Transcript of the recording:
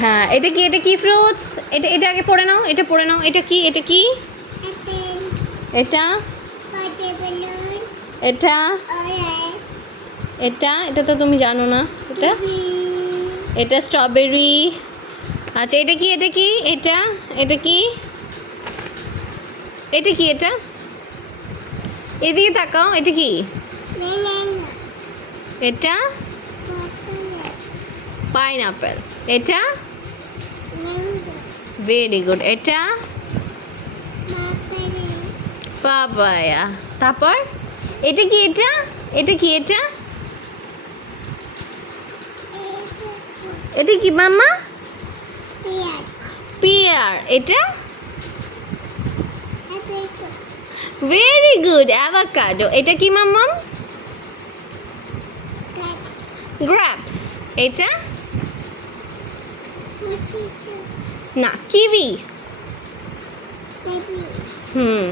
হ্যাঁ, এটা কি ফ্রুটস? এটা আগে পড়ে নাও, এটা পড়ে নাও। এটা কি? এটা এটা এটা তো তুমি জানো না। এটা স্ট্রবেরি। আচ্ছা, এটা কি? এটা কি? এটা এদিকে তাকাও। এটা কি? এটা পাইনাপেল। এটা ভেরি গুড। এটা পাপায়া। তারপর এটা কি? এটা কি মাম্মা? পিয়ার। এটা ভেরি গুড, অ্যাভোকাডো। এটা কি মাম্মাম? গ্রাপস। এটা না, কিউই। হুম।